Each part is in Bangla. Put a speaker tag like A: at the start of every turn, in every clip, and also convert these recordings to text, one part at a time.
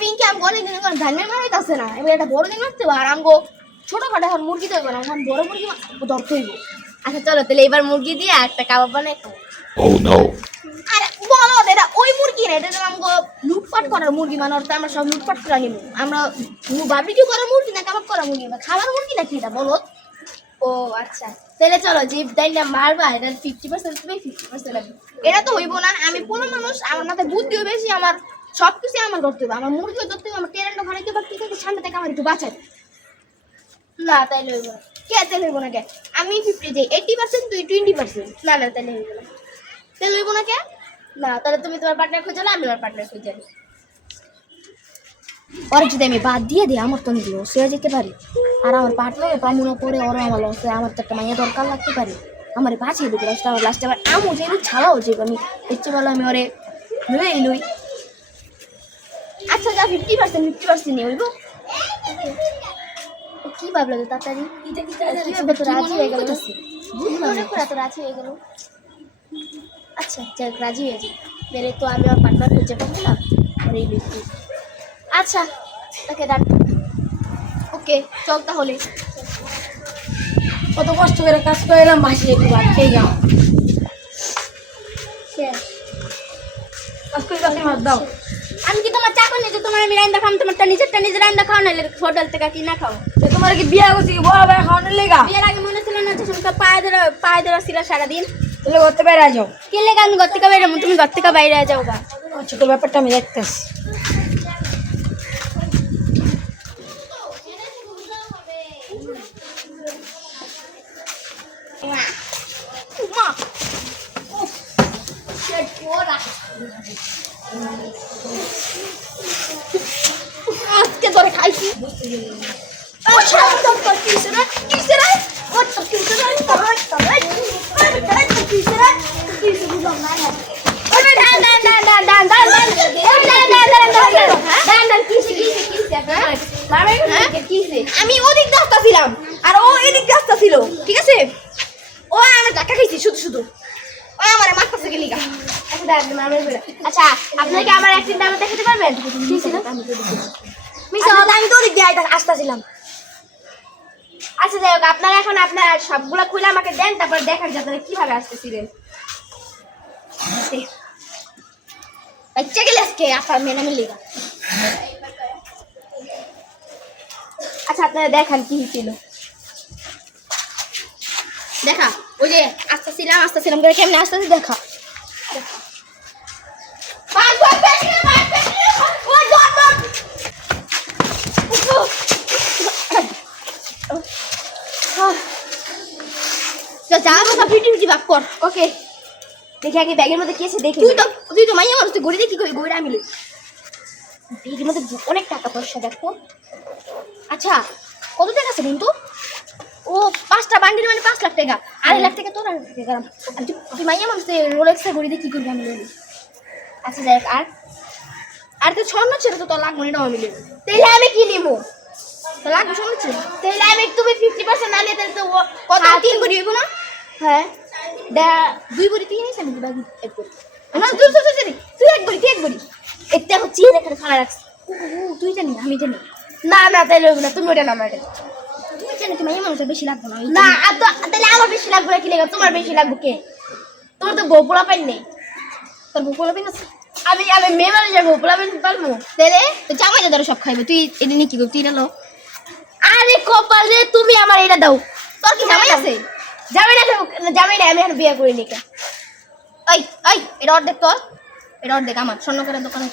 A: পিঙ্কি আমি বলে দিন এখন ধানের মারাইতেছে না। এবার একটা বড় দিন মারতে আর আমগো ছোট খাটো এখন মুরগি তো হইব না এখন বড় মুরগি ধরতে হইব।
B: আচ্ছা চলো তাহলে এবার মুরগি দিয়ে একটা কাবাব বানাই।
C: Oh
A: আরে বলো এটা ওই মুরগি না এটা তো আমগো লুটপাট করার মুরগি মানে আমরা সব লুটপাট করে নিব আমরা করার মুরগি না কাবাব করার মুরগি না খাবার মুরগি নাকি এটা বলো?
B: ও আচ্ছা। তাহলে চলো যে ডাইনটা মারবা এটা ফিফটি পার্সেন্ট তুমি ফিফটি পার্সেন্ট
A: এটা তো হইব না আমি কোনো মানুষ আমার মাথায় বুদ্ধিও বেশি আমার সব কিছু আমার করতে হবে। আমার মুরগিও ধরতে হবে আমার ট্রেনটা ঘরে কেউ কি থেকে ঠান্ডা থেকে আমার একটু বাঁচাই
B: না তাইলে হইব না।
A: কে তেল হইব না কে? আমি ফিফটি যে এইটি পার্সেন্ট তুই টোয়েন্টি পার্সেন্ট
B: না না তাইলে হইব না।
A: তেল হইব না কে?
B: না তাহলে তুমি তোমার পার্টনার খুঁজে না আমি আমার পার্টনার খুঁজে
A: ওর যদি আমি বাদ দিয়ে দিই আমার তো দিও সে যেতে পারি। আর আমার পার্টনারে পামুনা করে ওরা আমার লসে আমার তো একটা মাইয়া দরকার লাগতে পারে। আমার বাঁচিয়ে দেবে লাস্টে আমার লাস্টে আবার আমু যে ছাড়াও যে আমি ইচ্ছে বলে আমি ওরে লই লই। আচ্ছা যা ফিফটি পার্সেন্ট ফিফটি পার্সেন্ট নিয়ে
B: ও কি ভাবলো তো তাড়াতাড়ি?
A: তো রাজি হয়ে গেল?
B: মনে করে এত রাজি হয়ে গেল? আচ্ছা যাক রাজি হয়ে যাই। বেরে তো আমি আমার পার্টনার খুঁজে পাবো না আর এই আচ্ছা তাকে ডাক
A: ওকে চল তাহলে।
D: কত কষ্ট করে কাজ করে এলাম মাসি একটু ভাত খেয়ে যাও। দাও।
B: আমি কি তোমার চাকর তোমার আমি রান্না খাম তোমারটা নিজেরটা নিজের রান্না খাও নাহলে হোটেল থেকে কিনা খাও।
D: তো তোমার কি বিয়া করছি কি? বড় ভাই খাওয়ানোর লেগা?
B: বিয়ের আগে মনে ছিল না পায়ে ধরে পায়ে ধরা ছিল সারাদিন।
D: তাহলে বাইরে যাও।
B: কে লেগে? আমি ঘর থেকে বাইরে তুমি ঘর থেকে বাইরে যাও গা।
D: ছোট ব্যাপারটা আমি দেখতেছি
A: মা আজকে ধরে খাইছি ও শান্ত কর কিসে রে কিসে রে ও তো কিসে রে তাই তাই আরে তাই তো কিসে রে কিসে বুঝলাম না
B: ওরে ডান ডান ডান ডান ডান ডান ডান ওরে ডান ডান ডান ডান ডান ডান ডান কিসে কিসে কিসে হ্যাঁ মারবে কিসে
A: আমি ওদিক দিয়ে আসতেছিলাম, আর ও এদিক দিয়ে আসতেছিল, ঠিক আছে? ও আমার ধাক্কা খাইছি, শুধু শুধু। ও আমার মারতেছে গেলি গা।
B: আচ্ছা দাঁড়ান মারবে বেড়া আচ্ছা আপনারা কি আমার অ্যাক্টিং দামে দেখাতে পারবেন? ছিল
A: আমি তো ওদিক দিয়ে আসতেছিলাম।
B: আচ্ছা যাই হোক আপনারা এখন আপনার সবগুলো খুলে আমাকে দেন তারপর দেখান যে আপনারা কীভাবে আসতেছিলেন।
A: বাচ্চা গেলে আজকে মেনে মিলি
B: আচ্ছা আপনারা দেখান কি ছিল
A: দেখা ওই যে আসতেছিলাম আসতেছিলাম করে কেমনে আসতেছি দেখা। পাঁচ বার পেছনে, পাঁচ পেছনে, ওই ধর, ধর। উফ। যা, ফিটি বাপ কর।
B: ওকে। দেখি আগে ব্যাগের মধ্যে কি আছে দেখি
A: তুই তো তুই তো মাইয়া মানুষ তুই গড়ি দেখি কই গড়ি আমি
B: ব্যাগের মধ্যে অনেক টাকা পয়সা দেখো।
A: আচ্ছা কত টাকা আছে কিন্তু ও পাঁচটা বান্ডিল মানে পাঁচ লাখ টাকা। আড়াই লাখ টাকা তোর আড়াই লাখ টাকা আর তুই মাইয়া মানুষ তুই রোলেক্সের গড়ি দিয়ে কি করবি আমি
B: আচ্ছা যাই আর?
A: আর তুই স্বর্ণ ছিল তো তোর লাগবে না আমি
B: তাহলে আমি কি নিবো?
A: তোর লাগবে স্বর্ণ ছিল।
B: তাহলে আমি তুমি ফিফটি পার্সেন্ট না নিয়ে তাহলে তো
A: কত তিন কোটি হইব না?
B: হ্যাঁ।
A: দা- দুই বড়ি তুই নিয়েছিস আমি বাকি এক বড়ি। না তুই তুই তুই তুই- তুই এক বড়ি তুই এক বড়ি।
B: একটা চিয়ে এখানে খানা রাখছি।
A: তুই জানি আমি জানি।
B: না না তাহলে হবে না তুমি ওটা নামা এটা
A: তুই জানি তুই মাইয়া মানুষের বেশি লাগবে না
B: না তো তাহলে আমার বেশি লাগবে না কি লেগে? তোমার বেশি লাগবে কে? তোমার তো গোপলা পাই নেই
A: তোর বউ বলবি না
B: আমি আমি মেয়ে মানুষ যাব গোপলা পাই পারব?
A: তাহলে তো জামাই দাদা সব খাইবে। তুই এটা নিয়ে কি করবি? তুই এটা লো
B: আরে কপাল রে তুমি আমার এটা দাও।
A: তোর কি জামাই আছে?
B: যাবে না যাবে না আমি এখন বিয়ে করি নি
A: ওই ওই এটা অর্ধেক তোর। এটা অর্ধেক আমার স্বর্ণ করে দোকানে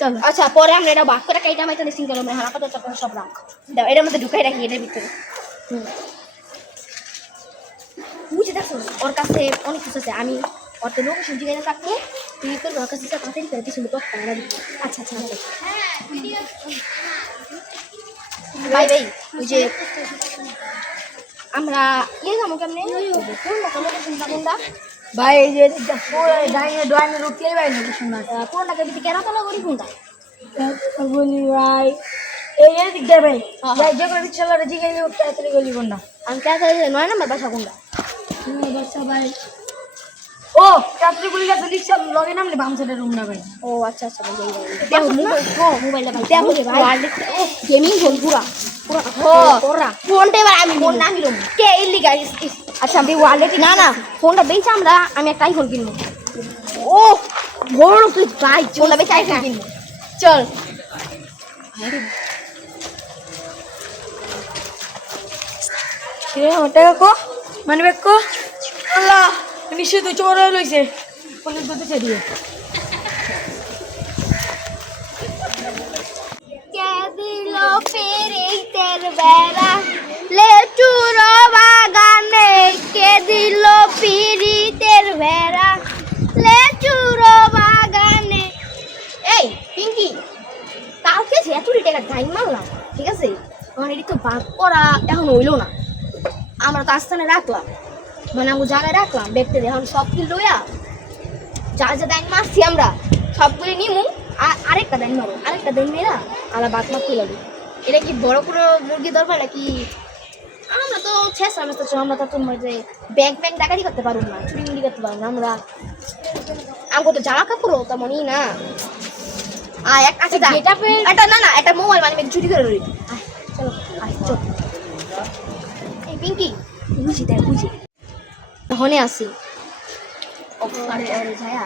A: চল। আচ্ছা পরে আমরা এটা বাক করে কাইটা মাইটা সিঙ্গেল আমরা হারা পাতা চক্কর সব রাখ।
B: দাও এটার মধ্যে ঢুকাই রাখি এটার ভিতরে।
A: বুঝে দেখো ওর কাছে অনেক কিছু আছে। আমি ওর তো লোকেশন জিজ্ঞাসা থাকব তুই তোর ওর কাছে তাড়াতাড়ি করে কিছু লোক দিবি আচ্ছা আচ্ছা আচ্ছা। ভাই ভাই ওই যে আমরা ইয়ে যাব কেমনে? কোনটা কোনটা
D: ভাই এই যে ডাইনে ডাইনে রুটি ভাই নাকি শোনা
A: কোনটাকে দিতে কেরাতলা করি কোনটা?
D: বলি ভাই এই এদিকটা ভাই
A: হ্যাঁ,
D: ভাই যে কোনো ছেলেরা জিগাইলে তাড়াতাড়ি গলি কোনটা?
A: আমি তাড়াতাড়ি নয় নাম্বার বাসা কোনটা?
D: বাসা ভাই ও রাত্রি বলি গেছে রিক্সা লগে নামলে বাম রুম না ভাই
A: ও আচ্ছা আচ্ছা ভাই দেখো মোবাইল ও মোবাইলটা ভাই দেখো রে ভাই ও গেমিং ফোন পুরা পুরা ফোনটা এবার আমি ফোন না নিলাম কে ইল্লি গাইস আচ্ছা আমি ওয়ালেট না না ফোনটা বেচ আমরা আমি একটা আইফোন কিনবো। ও বড় তুই ভাই ফোনটা বেচ আইফোন কিনবো। চল।
D: আমার টাকা কো? মানে ব্যাগ কো? আল্লাহ। নিশ্চয় তো চোর লইছে। পুলিশ বলতেছে দিয়ে।
B: বেড়া? লেচুর বাগানে কে পিরিতের বেড়া? লেচুর বাগানে
A: এই, পিঙ্কি, কালকে যে এত টাকা টাইম মারলাম, ঠিক আছে? আমার এটি তো বাদ করা এখন হইল না। আমরা তো আস্থানে রাখলাম। মানে আমরা জায়গায় রাখলাম দেখতে এখন সব কিছু লইয়া যা যা দাইন মারছি আমরা সবগুলি নিমু আর আরেকটা দাইন মারো আরেকটা দাইন মেরা আলা বাদ তুলে দিই এটা কি বড় কোনো মুরগি দরকার নাকি? আমরা তো শেষ আমরা তো আমরা তো তোমার যে ব্যাংক ব্যাংক ডাকাতি করতে পারব না চুরি মুড়ি করতে পারব না আমরা। আমাকে তো জামা কাপড়ও তেমনই না। আয় এক আচ্ছা
B: up
A: এটা না না এটা মোবাইল মানে আমি চুরি করে রই আয় চলো আয় চল। এই পিঙ্কি বুঝি তাই বুঝি। হনে আসি আরে আরে যায়া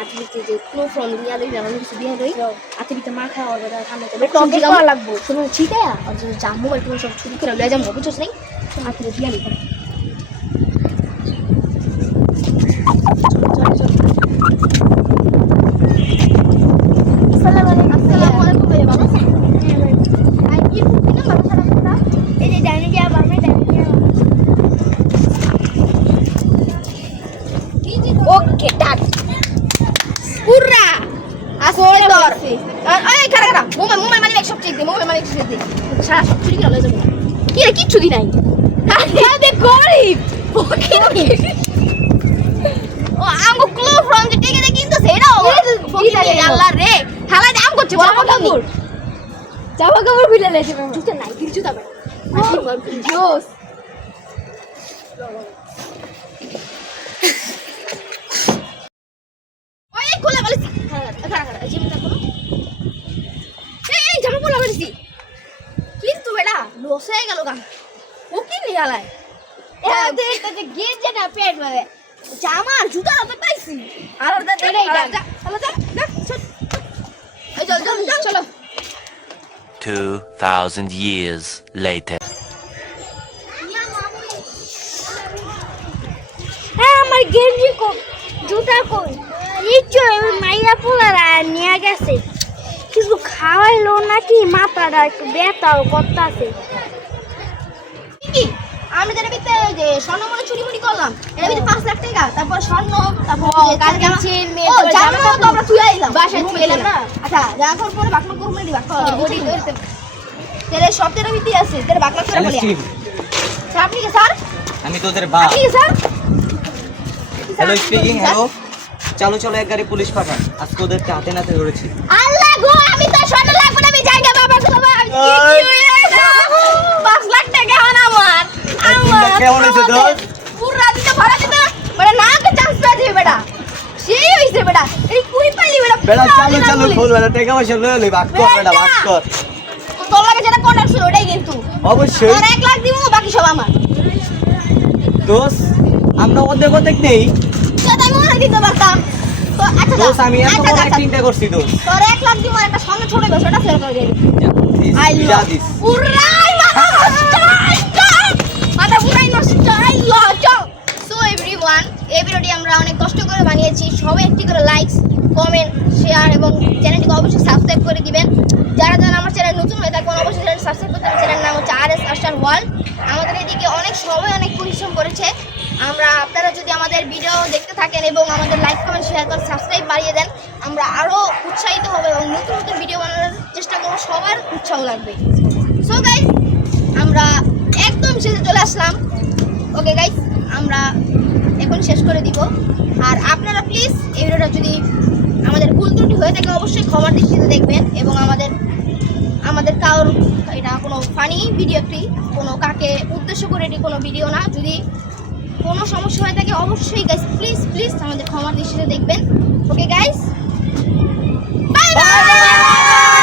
A: আতিতে যে ক্লো ফ্রম দিয়া লই আমি কিছু দিয়া লই আতিতে মা খাওয়া অর্ডার খামে তো
B: টক লাগবো।
A: ছিটা আর মোবাইল টোবাইল সব চুরি করে লয়ে যাব বুঝছস নাই আতিতে দিয়া লই
B: আসসালামু আলাইকুম
A: আসসালামু আলাইকুম ভাই ভালো আছেন
B: আই কি ফুটি না বাবা সারা কথা এই যে ডাইনে যা বামে ডাইনে যা
A: ওকে ডান পুরা আসলে তোর এই খারা খারা মোবাইল মোবাইল মানে সব চেক দে মোবাইল মানে চেক দে সারা সব চুরি করে লই যাব কি রে কিচ্ছু দি নাই আরে গরিব ফকিনি ও আমগো ক্লো ফ্রম যে টেকে দে কিন্তু সেটাও ফকিনি আল্লাহ রে হালা দাম করছে বড় ফকিনি
D: জামা কাপড় খুলে লেছে
A: জুতা নাই কি জুতা বেটা নাকি মার জোস ওই খোলা বলেছি খাড়া খাড়া খাড়া জিমটা করো এই এই জামা খোলা বলেছি কিন্তু বেটা লস হয়ে গেল গা
B: না পেট
A: জামা আর জুতা তো পাইছি। আর ওটা দে চলো চল যা চল এই চল চল চল। চলো।
C: 2,000 years later.
B: হ্যাঁ আমার গেঞ্জি কো জুতা কই? নিশ্চয় মাইয়া পোলারা নিয়ে গেছে। কিছু খাওয়াইলো নাকি? মাথাটা একটু ব্যথাও করতেছে।
A: আমি যেটা বিতে যে স্বর্ণ মনে চুরি মুড়ি করলাম। এটা বিতে পাঁচ লাখ টাকা তারপর স্বর্ণ তারপর
B: কালকে চেন,
A: ও,
B: তারপর
A: জামা
B: জামা
A: তো আমরা তুই আইলাম রুমে
B: এলাম। না?
A: আচ্ছা পরে বাকমা করব দিবা
B: ওটি ধরতে
A: তেরে ভিত্তি আছে। তেরে বাকমা করে বলি। স্যার আপনি কি স্যার?
E: আমি তোদের বাপ।
A: আপনি কি স্যার?
E: হ্যালো স্পিকিং হ্যালো চলো চলো এক গাড়ি পুলিশ পাঠান। আজকে ওদেরকে হাতে নাতে ধরেছি।
A: আল্লাহ গো আমি তো স্বর্ণ লাগবে না আমি জায়গা বাবা গো বাবা আমি কি কি হয়ে গেছে? পাঁচ লাখ টাকা হন আমার আমার
E: কেমন হয়েছে তোর?
A: পুরো দিতে ভাড়া দিতে বড় না চান্স পেয়ে যাবে বেটা। সেই হইছে বেটা এই কুই পাইলি বেটা
E: বেড়া চালু চালু খোল বেড়া টাকা পয়সা লয়ে লই ভাগ কর বেড়া ভাগ কর।
A: তোর লাগে যেটা কন্ট্রাক্ট ছিল ওটাই কিন্তু।
E: অবশ্যই।
A: তোর এক লাখ দিব বাকি সব আমার।
E: দোষ আমরা অর্ধেক অর্ধেক নেই।
A: সেটা আমি মনে দিতে পারতাম তো আচ্ছা
E: দোষ আমি এত
A: আচ্ছা,
E: বড়
A: আচ্ছা,
E: অ্যাক্টিংটা করছি দোষ
A: তোর এক লাখ দিব একটা সঙ্গে ছোট গেছে ওটা সেল করে দিবি
E: দিস, যা দিস।
A: উড়াই বানিয়েছি সবাই একটি করে লাইকস কমেন্ট শেয়ার এবং চ্যানেলটিকে অবশ্যই সাবস্ক্রাইব করে দিবেন। যারা যারা আমার চ্যানেল নতুন হয়ে থাকবেন, অবশ্যই চ্যানেল সাবস্ক্রাইব করতে চ্যানেল নাম হচ্ছে আর এস আসার ওয়ার্ল্ড আমাদের এদিকে অনেক সবাই অনেক পরিশ্রম করেছে। আমরা, আপনারা যদি আমাদের ভিডিও দেখতে থাকেন এবং আমাদের লাইক কমেন্ট শেয়ার করে সাবস্ক্রাইব বাড়িয়ে দেন, আমরা আরও উৎসাহিত হব এবং নতুন নতুন ভিডিও বানানোর চেষ্টা করব। সবার উৎসাহ লাগবে। সো গাইস আমরা একদম শেষে চলে আসলাম। ওকে গাইস আমরা এখন শেষ করে দিব। আর আপনারা প্লিজ এই ভিডিওটা যদি আমাদের ভুল ত্রুটি হয়ে থাকে, অবশ্যই ক্ষমার দৃষ্টিতে দেখবেন এবং আমাদের আমাদের কারোর এটা কোনো ফানি ভিডিও একটি, কোনো কাকে উদ্দেশ্য করে এটি কোনো ভিডিও না। যদি কোনো সমস্যা হয়ে থাকে, অবশ্যই গাইস প্লিজ প্লিজ আমাদের খবর দৃষ্টিতে দেখবেন। Okay guys bye bye